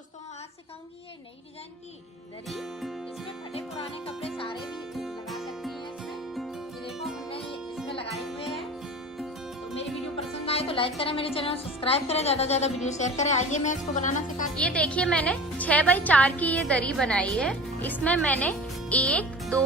दोस्तों, आज सिखाऊंगी ये नई डिजाइन की दरी। इसमें फटे पुराने कपड़े सारे भी लगा सकती हैं। इसमें ये देखो हमने इसमें लगाए हुए हैं। तो मेरी वीडियो पसंद आए तो लाइक करें, मेरे चैनल को सब्सक्राइब करें, ज्यादा से ज्यादा वीडियो शेयर करें। आइए मैं इसको बनाना सिखाती हूँ। ये देखिए मैंने 6x4 की ये दरी बनाई है। इसमें मैंने 1 2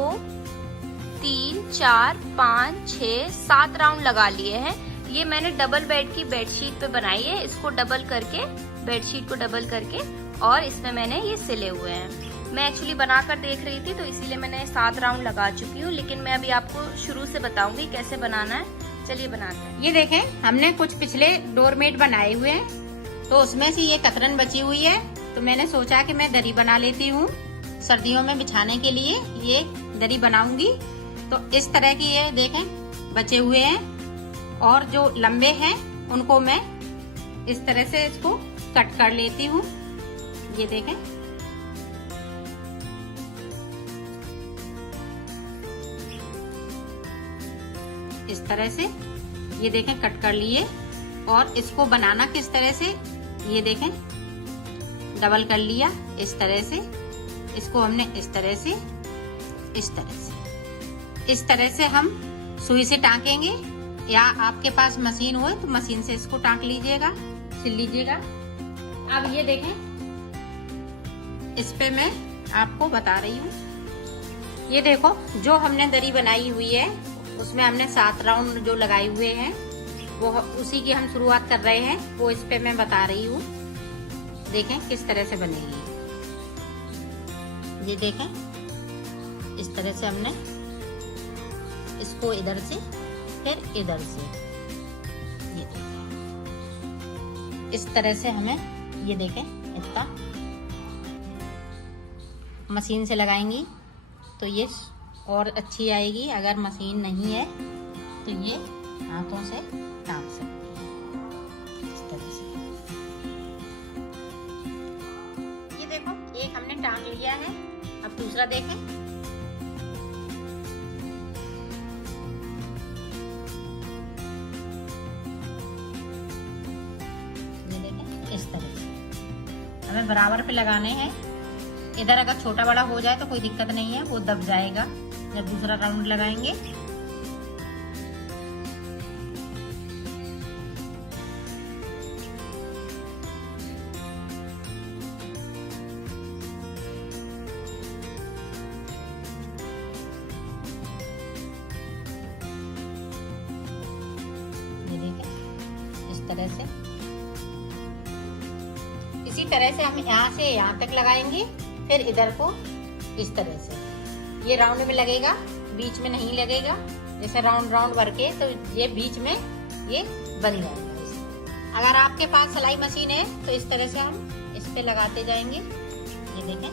3 4 5 6 7 राउंड लगा लिए हैं। ये मैंने डबल बेड की बेडशीट पे बनाई है। इसको डबल करके, बेडशीट को डबल करके, और इसमें मैंने ये सिले हुए हैं। मैं एक्चुअली बनाकर देख रही थी तो इसीलिए मैंने 7 राउंड लगा चुकी हूँ, लेकिन मैं अभी आपको शुरू से बताऊंगी कैसे बनाना है। चलिए बनाते हैं। ये देखें, हमने कुछ पिछले डोरमेट बनाए हुए हैं, तो उसमें से ये कतरन बची हुई है। तो मैंने सोचा कि मैं दरी बना लेती हूँ। सर्दियों में बिछाने के लिए ये दरी बनाऊंगी। तो इस तरह की ये देखें बचे हुए हैं, और जो लंबे हैं उनको मैं इस तरह से इसको कट कर लेती हूँ। ये देखें, इस तरह से ये देखें कट कर लिए। और इसको बनाना किस तरह से, ये देखें डबल कर लिया इस तरह से। इसको हमने इस तरह से, इस तरह से हम सुई से टाँकेंगे, या आपके पास मशीन हो तो मशीन से इसको टाँक लीजिएगा, सिल लीजिएगा। अब ये देखें, इस पे मैं आपको बता रही हूँ। ये देखो, जो हमने दरी बनाई हुई है उसमें हमने 7 राउंड जो लगाए हुए हैं, वो उसी की हम शुरुआत कर रहे हैं। वो इस पे मैं बता रही हूँ। देखें किस तरह से बनेगी। ये देखें, इस तरह से हमने इसको इधर से फिर इधर से, ये देखें इस तरह से हमें, ये देखें इतना मशीन से लगाएंगी तो ये और अच्छी आएगी। अगर मशीन नहीं है तो ये हाथों से टाँक सकती है इस तरह से। ये देखो, एक हमने टाँक लिया है। अब दूसरा देखें, ये देखें इस तरह से हमें बराबर पे लगाने हैं। इधर अगर छोटा बड़ा हो जाए तो कोई दिक्कत नहीं है, वो दब जाएगा जब दूसरा राउंड लगाएंगे। ये देखें इस तरह से। इसी तरह से हम यहाँ से यहाँ तक लगाएंगे, फिर इधर को इस तरह से। ये राउंड में लगेगा, बीच में नहीं लगेगा। जैसे राउंड राउंड भर के, तो ये बीच में ये बन जाएगा। अगर आपके पास सिलाई मशीन है तो इस तरह से हम इस पे लगाते जाएंगे। ये देखें,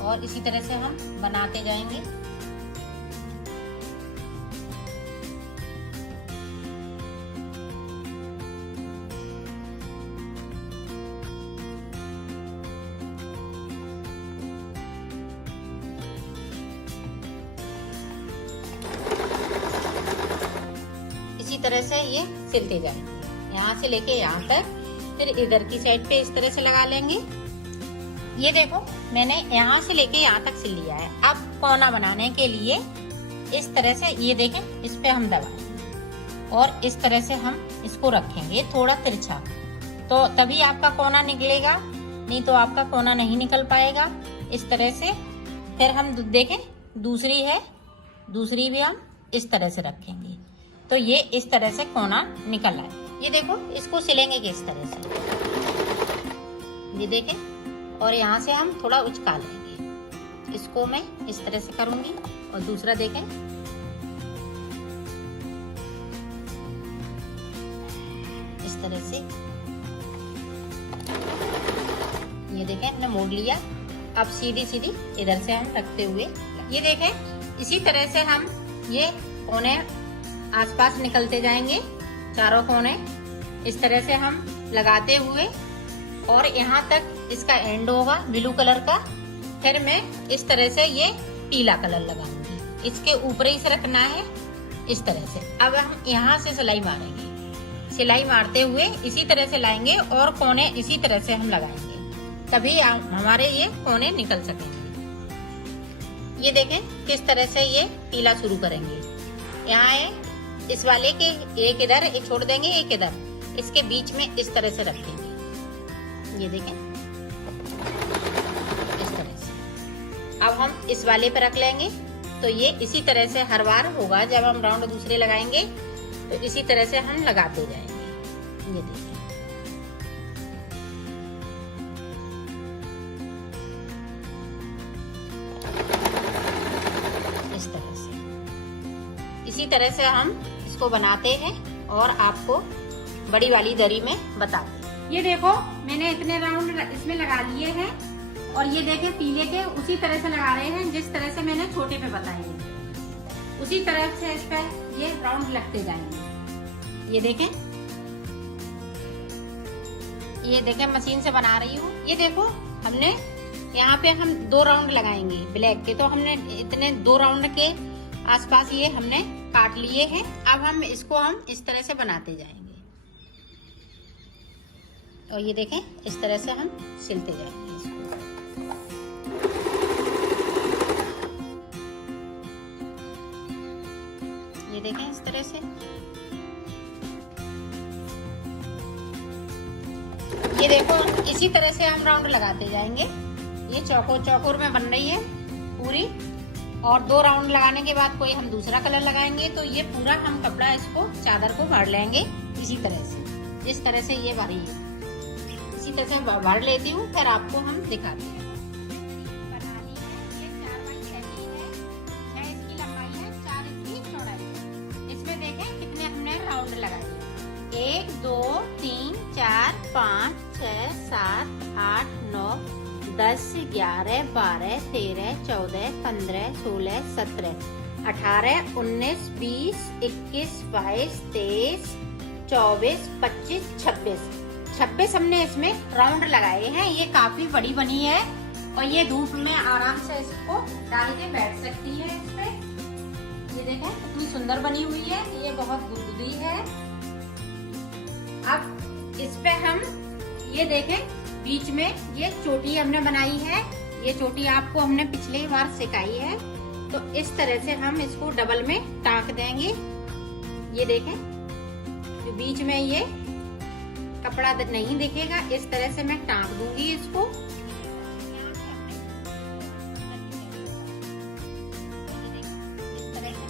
और इसी तरह से हम बनाते जाएंगे। इसी तरह से ये सिलते जाएंगे, यहाँ से लेके यहाँ तक। फिर इधर की साइड पे इस तरह से लगा लेंगे। ये देखो, मैंने यहाँ से लेके यहाँ तक सिल लिया है। अब कोना बनाने के लिए इस तरह से, ये देखें, इस पे हम दबाएंगे और इस तरह से हम इसको रखेंगे थोड़ा तिरछा, तो तभी आपका कोना निकलेगा, नहीं तो आपका कोना नहीं निकल पाएगा। इस तरह से फिर हम देखें, दूसरी है, दूसरी भी हम इस तरह से रखेंगे, तो ये इस तरह से कोना निकल आए। ये देखो, इसको सिलेंगे किस तरह से, ये देखें, और यहाँ से हम थोड़ा उचका लेंगे। इसको मैं इस तरह से करूंगी, और दूसरा देखें, इस तरह से। ये देखें, हमने मोड़ लिया। अब सीधी सीधी इधर से हम रखते हुए, ये देखें, इसी तरह से हम ये कोने आसपास निकलते जाएंगे, चारों कोने इस तरह से हम लगाते हुए, और यहाँ तक इसका एंड होगा ब्लू कलर का। फिर मैं इस तरह से ये पीला कलर लगाऊंगी। इसके ऊपर ही से रखना है इस तरह से। अब हम यहाँ से सिलाई मारेंगे, सिलाई मारते हुए इसी तरह से लाएंगे और कोने इसी तरह से हम लगाएंगे, तभी हमारे ये कोने निकल सकेंगे। ये देखें किस तरह से ये पीला शुरू करेंगे। यहाँ है इस वाले के एक इधर, एक छोड़ देंगे, एक इधर, इसके बीच में इस तरह से रख देंगे। ये देखें इस तरह से। अब हम इस वाले पे रख लेंगे तो ये इसी तरह से हर बार होगा। जब हम राउंड दूसरे लगाएंगे तो इसी तरह से हम लगाते जाएंगे। ये देखिए इस तरह से, इसी तरह से हम इसको बनाते हैं और आपको बड़ी वाली दरी में बताते हैं। ये देखो मैंने इतने राउंड इसमें लगा लिए हैं और ये देखें पीले के उसी तरह से लगा रहे हैं जिस तरह से मैंने छोटे पे बताए हैं, उसी तरह से इस पर ये राउंड लगते जाएंगे। ये देखें मशीन से बना रही हूँ। ये देखो हमने यहाँ पे हम 2 राउंड लगाएंगे ब्लैक के, तो हमने इतने 2 राउंड के आसपास ये हमने काट लिए हैं। अब हम इसको इस तरह से बनाते जाएंगे और ये देखें इस तरह से हम सिलते जाएंगे इसको। ये देखें इस तरह से। ये देखो इसी तरह से हम राउंड लगाते जाएंगे। ये चौकोर में बन रही है पूरी, और 2 राउंड लगाने के बाद कोई हम दूसरा कलर लगाएंगे तो ये पूरा हम कपड़ा इसको चादर को भर लेंगे इसी तरह से। इस तरह से ये भरी है, इसी तरह से भर लेती हूँ, फिर आपको हम दिखाते हैं। बनानी है ये 4 बाई 6 की है, 6 इसकी लंबाई है, 4 इसकी चौड़ाई है। इसमें देखें कितने हमने राउंड लगाए, 1 2 3 4 5 6 7 8 9 10 11 12 13 14 15 16 17 18 19 20 21 22 23 24 25 26 हमने इसमें राउंड लगाए हैं। ये काफी बड़ी बनी है और ये धूप में आराम से इसको डाल के बैठ सकती है इस पे। ये देखें कितनी सुंदर बनी हुई है, ये बहुत गुदगुदी है। अब इस पे हम ये देखें बीच में ये चोटी हमने बनाई है, ये चोटी आपको हमने पिछली बार सिखाई है, तो इस तरह से हम इसको डबल में टाँक देंगे। ये देखें जो बीच में ये कपड़ा नहीं दिखेगा, इस तरह से मैं टाँक दूंगी इसको। इस तरह से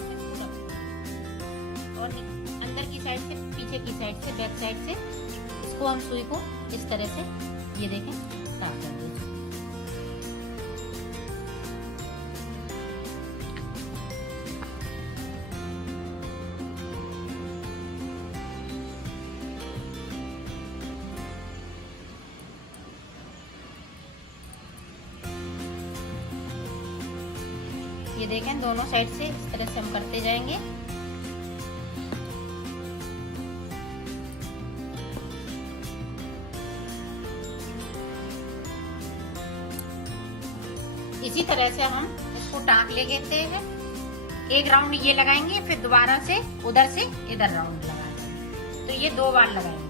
और अंदर की साइड से, पीछे की साइड से, बैक साइड से इसको हम सुई को इस तरह से ये देखें टाँक देंगे। ये देखें दोनों साइड से इस तरह से हम करते जाएंगे। इसी तरह से हम इसको टाँक लेते हैं। एक राउंड ये लगाएंगे, फिर दोबारा से उधर से इधर राउंड लगाएंगे, तो ये 2 बार लगाएंगे।